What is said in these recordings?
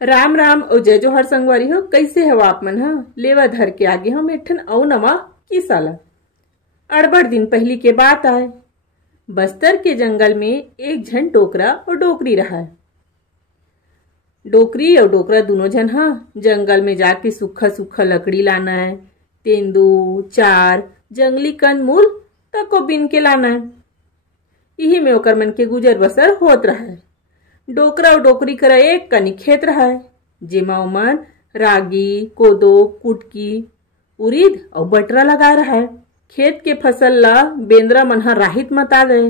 राम राम और जय जोहर संगवारी हो। कैसे हो आप मन? लेवा धर के आगे हम एक ठन अउ नवा किस्सा ला। अड़बड़ दिन पहली के बात आए। बस्तर के जंगल में एक झन डोकरा और डोकरी रहा। डोकरी और डोकरा दोनों झन जंगल में जाके सूखा सूखा लकड़ी लाना है, तेंदू चार जंगली कंदमूल तको बीन के लाना है। यही में ओकर मन के गुजर बसर होत रहा है। डोकरा और डोकरी करा एक कनी खेत रहा है, जेमा ओमन रागी, कोदो, कुटकी, उरीद और बटरा लगा रहा है। खेत के फसल ला बेंदरा मन राहित मता दे।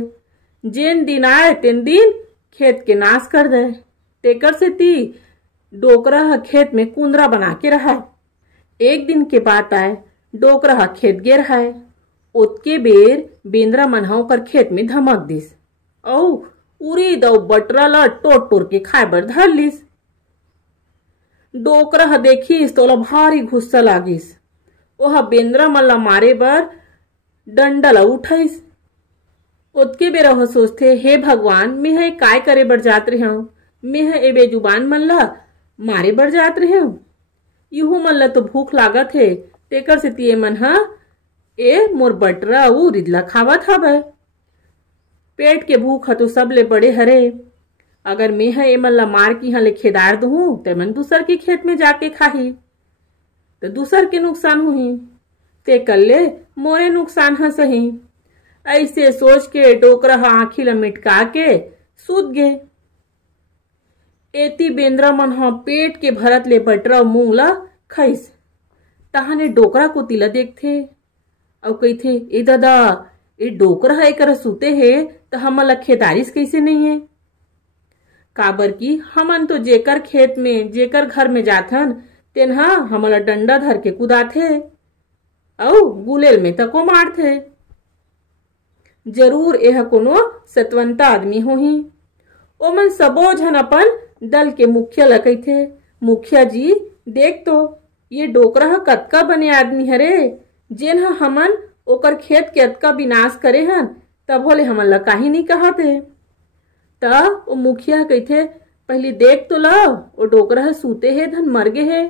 जेन दिन आए तेन दिन खेत के नाश कर दे। तेकर से ती डोकरा खेत में कुंदरा बना के रहा। एक दिन के बात आए, डोकरा खेत गे रहा है। ओतके बेर बेंदरा मन ओकर खेत में धमक दिस और उरीद और बटरा ला टोट टोर के खाए बर धर लिस। डोकरा देखिस तो ओला भारी गुस्सा लागिस। ओहा बेंदरा मन ला मारे बर डंडा ला उठाइस। ओतके बेरा ओह सोचथे, हे भगवान, मैं काय करे बर जात रहे हूँ। मैं ए बेजुबान मन ला मारे बर जात रहे हूँ। यूहू मन ला तो भूख लागत है, तेकर से तिये मन ए मोर बटरा अउ उरीद ला खावत हवे। पेट के भूख तो सबले बड़े हरे। अगर मैं एमन ला मार के यहाँ ले खेदार दूँ तो मन दूसर के खेत में जाके खाही तो दूसर के नुकसान हुई। ते कल्ले मोरे नुकसान सही। ऐसे सोच के डोकरा आँखी ला मिटका के सूत गे। एती बेंदरा मन पेट के भरत ले बटरा मूंग ला खाइस। तहाने डोकरा को तिला देखथे और कहिथे, ए दादा, ए डोकरा एकर सुते है तो हमन ला खेदारिस कैसे नहीं है? काबर की हमन तो जेकर खेत में जेकर घर में जाथन तेन हमन ला डंडा धर के कुदाथे और गुलेल में तको मारथे। जरूर यह कोनो सतवंता आदमी होही। ओमन सबो झन अपन दल के मुखिया ला कहिथे, मुखिया जी देख तो ये डोकरा कतका बने आदमी हरे, जेन हमन ओकर खेत के अतका विनाश करे हन, तब होले हमन ला काहे नहीं कहते। ता ओ मुखिया कहिथे, पहले देख तो ला, ओ डोकरा सूते है धन मर गे है।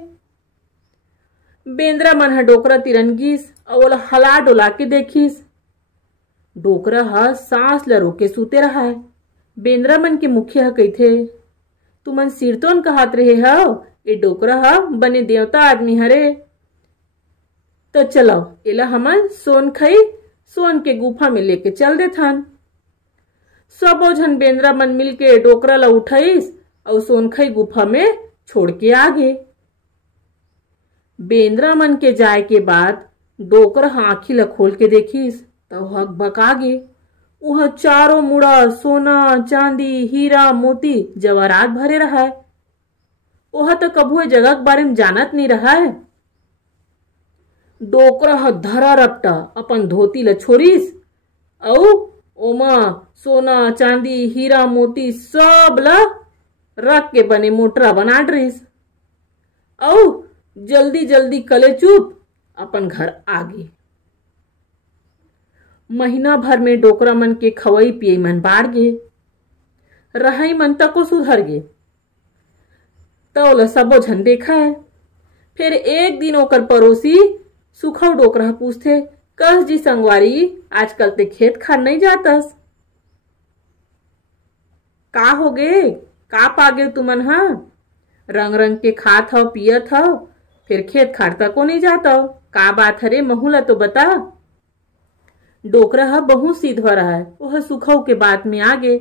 बेंदरा मन डोकरा तिरन गिस और ओला हला डोला के देखिस। डोकरा सांस ला रोके सूते रहा है। बेंदरा मन के मुखिया कहिथे, तुमन सिरतोन कहत रहे हो, ए डोकरा बने देवता आदमी हरे। तो चलो एला हमन सोन के गुफा में लेके चल देथन। सबो झन बेंदरा मन मिल के डोकरा ला उठाइस और सोनखई गुफा में छोड़ के आगे। बेंदरा मन के जाए के बाद डोकरा आँखी ला खोल के देखिस तो हक बकागे। वह चारों मुड़ा सोना चांदी हीरा मोती जवाहरात भरे रहा है। वह तो कभू जगह के बारे में जानत नहीं रहा है। डोकरा धरा रपटा अपन धोती ला छोड़िस और ओमा सोना चांदी हीरा मोती सब ला रख के बने मोटरा बना डरिस और जल्दी जल्दी कले चुप अपन घर आगे। महीना भर में डोकरा मन के खवई पियई मन बाढ़ गे, रहाई मन तको सुधर गे। तो सबो झन देखा है। फिर एक दिन ओकर पड़ोसी सुखव डोकरा पूछथे, कस जी संगवारी, आजकल ते खेत खार नहीं जातस, का हो गे, का पागे तुमन रंग रंग के खात हव पियत हव, फिर खेत खार तको नहीं जाता, का बात हरे, महू ला तो बता। डोकरा बहुत सीधा रहा है। वह सुखव के बात में आगे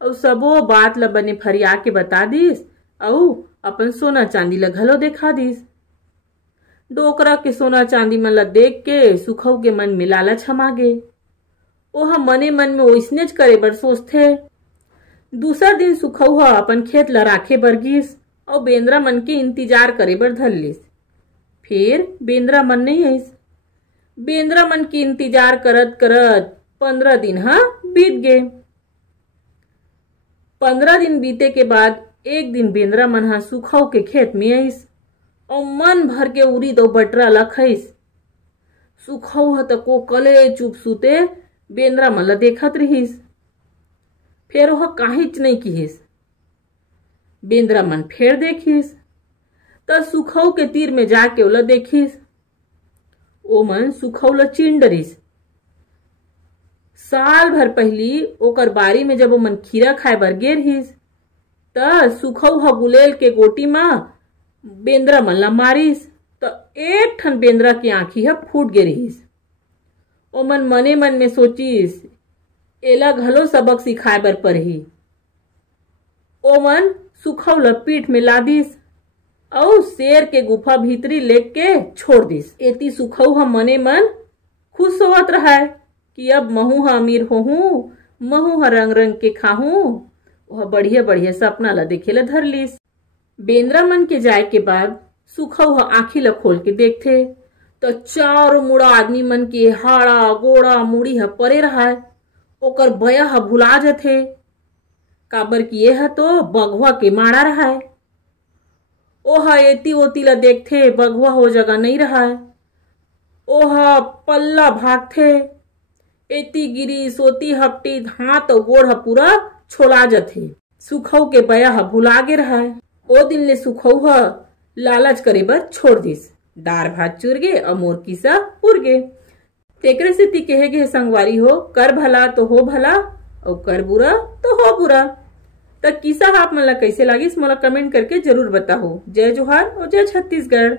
और सबो बात ला बने फरिया के बता दिस और अपन सोना चांदी ला घलो देखा दिस। डोकरा के सोना चांदी मन ला देख के सुखव के मन में लालच छमा गे। ओह मने मन में ओइसनेच करे बर सोचथे। दूसर दिन सुखव अपन खेत ला राखे बर गिस और बेंदरा मन के इंतजार करे बर धर लिस। फिर बेंदरा मन नहीं आइस। बेंदरा मन के इंतजार करत करत 15 दिन बीत गए। 15 दिन बीते के बाद एक दिन बेंदरा मन सुखव के खेत में आइस और मन भर के उरीद और बटरा ला खाइस। सुखव तको कले चुप सुते बेंदरा मन ला देखत रहिस। फिर वह काहिच नहीं किहिस। बेंदरा मन फेर देखिस त सुखऊ के तीर में जाके ओला देखिस। ओमन सुखऊ ला चीन डरिस। साल भर पहली ओकर बारी में जब ओमन खीरा खाए बर गे रहिस त सुखऊ ह गुलेल के गोटी म बेंद्रा मन ला मारिस त एक ठन बेंद्रा के आंखी ह फूट गे रहिस। ओमन मने मन में सोचिस एला घलो सबक सिखाए बर परही। ओमन सुखऊ ला पीठ में लादिस और शेर के गुफा भीतरी लेक के छोड़ दिस। एती सुखऊ ह मने मन खुश होवत रहा कि अब महू ह अमीर होहूं, महू ह रंग रंग के खाहूं। वह बढ़िया बढ़िया सपना ला देखे ला धर लिस। बेंद्रा मन के जाए के बाद सुखऊ ह आंखी ला खोल के देखथे तो चारों मुड़ा आदमी मन के हाड़ा गोड़ा मुड़ी ह परे रहा। ओकर बया ह भुला जथे, काबर कि ये ह तो बघवा के माड़ा रहा। ओहा एती ओती ला देखथे, बघवा हो जगह नहीं रहा। ओहा पल्ला भागथे, एती गिरी सोती हपटी हाथ और गोड़ ह पूरा छोला जथे। सुखऊ के बया ह भुला गे रहा। ओ दिन ले सुखऊ ह लालच करे बर छोड़ दिस। दार भात चुर गे और मोर किस्सा उड़ गे। तेकरे सेती कहे गे संगवारी हो, कर भला तो हो भला और कर बुरा तो हो बुरा। त किस्सा आप मन ला कैसे लागिस मोला कमेंट करके जरूर बताओ। जय जोहार और जय छत्तीसगढ़।